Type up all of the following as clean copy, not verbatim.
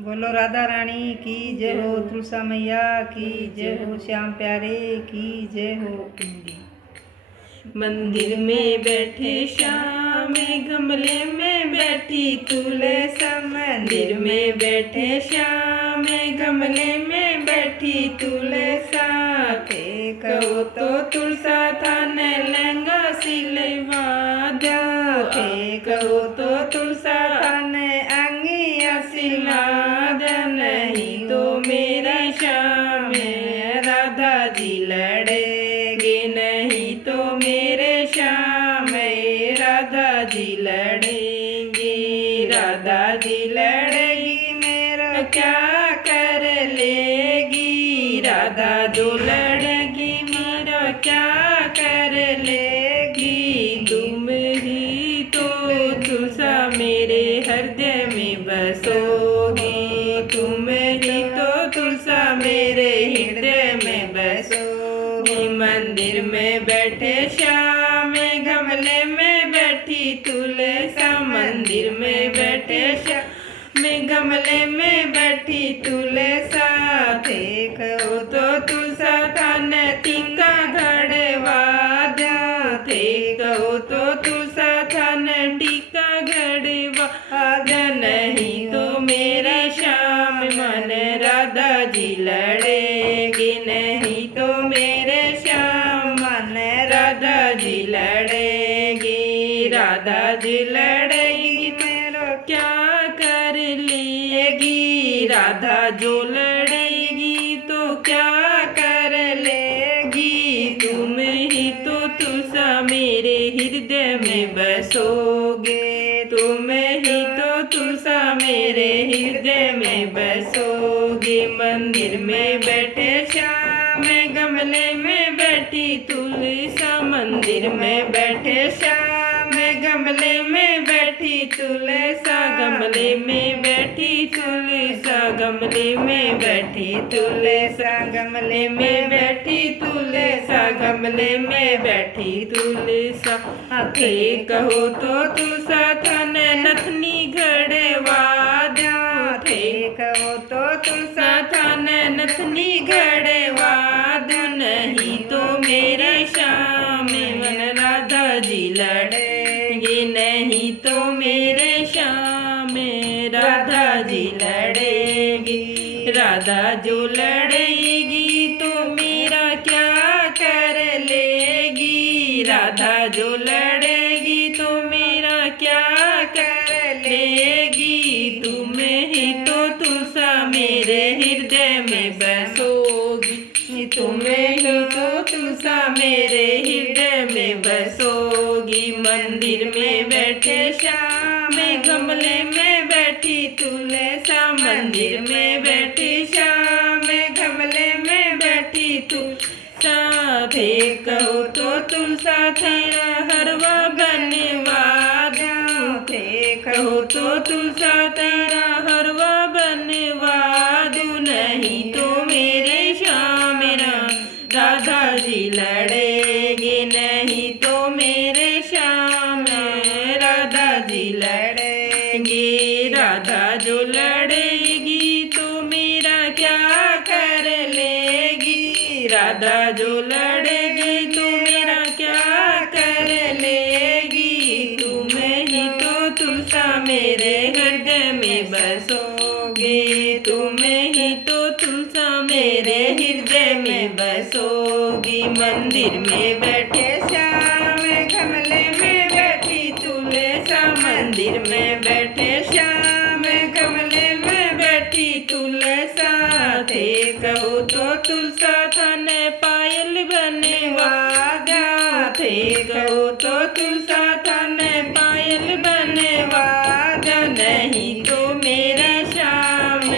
बोलो राधा रानी की जय हो, तुलसा मैया की जय हो, श्याम प्यारे की जय हो। मंदिर में बैठे श्याम, गमले में बैठी तुलसा। मंदिर में बैठे श्याम, गमले में बैठी तुलसा। कहो तो तुलसा थान लहंगा सिलवा दो, कहो तो तुलसा थान अंगिया सिला दो। नहीं तो मेरा श्याम राधा जी लड़ेगे, नहीं तो मेरे श्याम राधा जी लड़ेंगे। राधा जी लड़ेगी मेरा क्या कर लेगी, राधा जो लड़ेगी मेरा क्या कर लेगी। तुम ही तो तुलसा मेरे हृदय में बसोगी, तुम ही तो तुलसा मेरे हृदय में बसोगी। मंदिर में बैठे श्याम, गमले में बैठी तुलसा। मंदिर में बैठे श्याम, गमले में बैठी तुलसा। देखो तो तुलसा थान टीका घड़वा दो, देखो तो तुलसा थान टीका घड़वा दो। नहीं तो मेरा श्याम मन राधा जी लड़ेगी, नहीं तो मेरे श्याम मन राधा जी लड़ेगी। राधा जी लड़ेगी मेरा क्या कर लेगी, राधा जो लड़ेगी तो क्या कर लेगी। तुम ही तो तुलसा मेरे हृदय में बसोगे, तुम ही तो तुलसा मेरे हृदय में बसोगे। मंदिर में बैठे श्याम, गमले में बैठी तुलसा। मंदिर में बैठे श्याम, गमले में बैठी तुलसा। गमले में बैठी तुलसा, गमले में बैठी तुलसा। गमले में बैठी तुलसा, गमले में बैठी तुलसा। थे कहो तो तुलसा थान नथनी घड़वा दो, थे कहो तो तुलसा थान नथनी घड़वा दो। नहीं तो मेरे श्याम मन राधा जी लड़ेंगे, नहीं तो मेरे श्याम राधा जी लड़ेगी। राधा जो लड़ेगी तो मेरा क्या कर लेगी, राधा जो लड़ेगी तो मेरा क्या कर लेगी। तुम ही तो तुलसा मेरे हृदय में बसोगी, तुम ही तो तुलसा मेरे हृदय में बसोगी। मंदिर में बैठे श्याम, गमले में बैठी तुलसा। मंदिर में बैठी श्याम, गमले में बैठी तुलसा। थे कहो तो तुलसा तेरा हरवा बनवा दूं, थे कहो तो तुलसा तेरा हरवा बनवा दूं। नहीं तो मेरे श्याम राधा जी लड़ेगी, नहीं तो मेरे श्याम राधा जी लड़ेगी। राधा जो लड़ेगी तो मेरा क्या कर लेगी, राधा जो लड़ेगी तो मेरा क्या कर लेगी। तुम ही तो तुलसा मेरे हृदय में बसोगे, तुम ही तो तुलसा मेरे हृदय में बसोगी। मंदिर में बैठे श्याम, गमले में बैठी तुलसा। मंदिर में बैठे श्याम, गमले में बैठी तुलसा। थे कहो तो तुलसा थान पायल बनवा दो, थे कहो तो तुलसा थान पायल बनवा दो। नहीं तो मेरा श्याम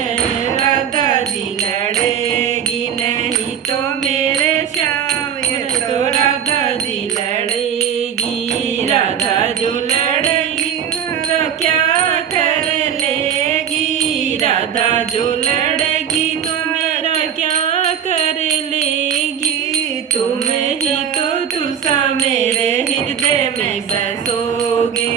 राधा जी लड़ेगी, नहीं तो मेरे श्याम तो राधा जी लड़ेगी। राधा जो लड़ेगी तो क्या कर लेगी, राधा जो लड़ेगी तो मेरा क्या कर लेगी। तुम ही तो तुलसा मेरे हृदय में बसोगे,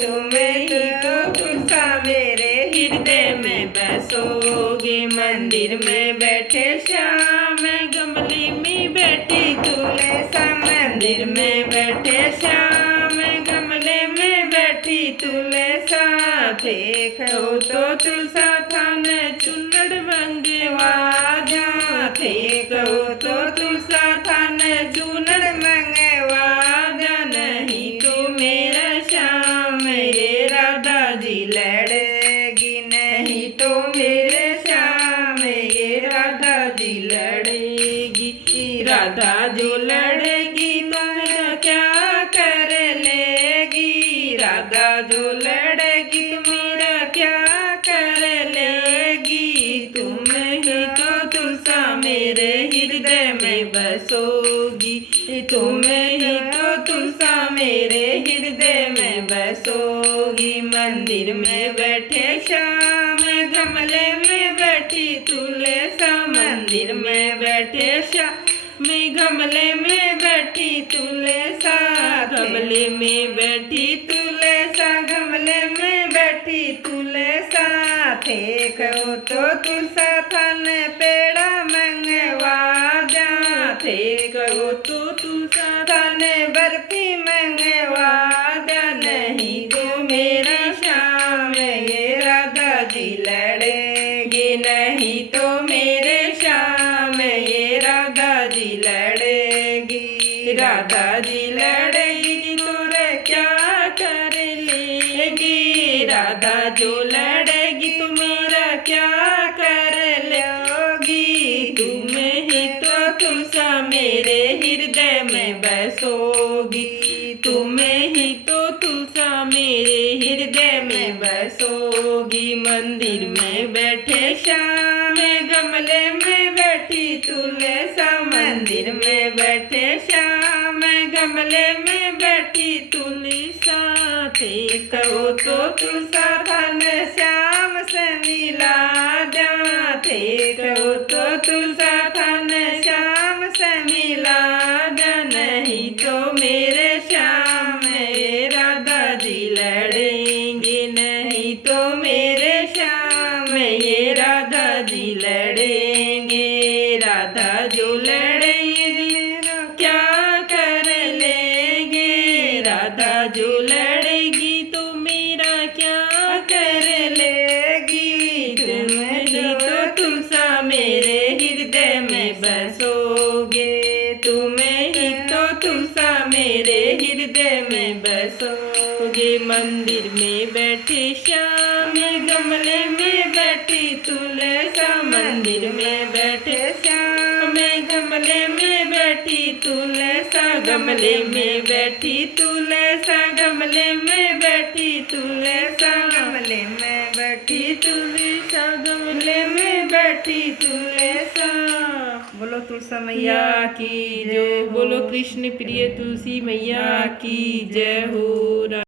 तुम ही तो तुलसा मेरे हृदय में बसोगे। बसोगे। मंदिर में बैठे श्याम गमले में बैठी तुलसा। मंदिर में बैठे श्याम गमले में बैठी तुलसा। देखो तो तुलसा थान चुनड़ मंगवाजा। देखो तो तुलसा थान चुनड़ मंगवाजा। नहीं तो मेरा श्याम ये राधा जी लड़ेगी। नहीं तो मेरे श्याम ये राधा जी लड़ेगी। राधा जो लड़ेगी तो मेरा क्या कर लेगी। राधा जो लड़ेगी तो मेरा क्या कर लेगी। तुम ही तो तुलसा मेरे हृदय में बसोगी। तुम ही तो तुलसा मेरे हृदय में बसोगी। मंदिर में बैठे श्याम गमले में बैठी तुलसा। मंदिर में बैठे श्याम गमले में बैठी तुलसा। गमले में बैठी तुलसा। गमले में बैठी तुलसा। देखो तो तुलसा थान पेड़ा मंगवाजा। देखो तो तुलसा थान बर्फी मंगवाजा। नहीं तो मेरा श्याम ये राधा जी लड़ेगी। नहीं तो मेरे श्याम ये राधा जी लड़ेगी। राधा जी लड़ेगी तो रे क्या कर लेगी। राधा जो लड़ेगी तो मेरा क्या कर लोगी। तुम ही तो तुलसा मेरे हृदय में बसोगी। तुम ही तो तुलसा मेरे हृदय में बसोगी। मंदिर में बैठे श्याम गमले में बैठी तुलसा। मंदिर में बैठे श्याम गमले में बैठी तुलसा। देखो तो तुलसा थान श्याम से मिला जा। देखो तो तुलसा थान श्याम से मिला जा। नहीं तो मेरे श्याम ये राधा जी लड़ेंगे। नहीं तो मेरे श्याम ये राधा जी लड़ेंगे। राधा जो लड़ेंगे क्या कर लेंगे। राधा जो लड़ेगी तो मेरा क्या कर लेगी। तुम ही तो तुलसा मेरे हृदय में बसोगे। तुम ही तो तुलसा मेरे हृदय में बसोगे। मंदिर में बैठे श्याम गमले में बैठी तुलसा। मंदिर में बैठे श्याम गमले में बैठी तुलसा। गमले में बैठी तुलसा। गमले में बैठी तुलसा। गमले में बैठी तुलसा। गमले में बैठी तुलसा। बोलो तुलसा मैया मैया की जय। बोलो कृष्ण प्रिय तुलसी मैया की जय हो।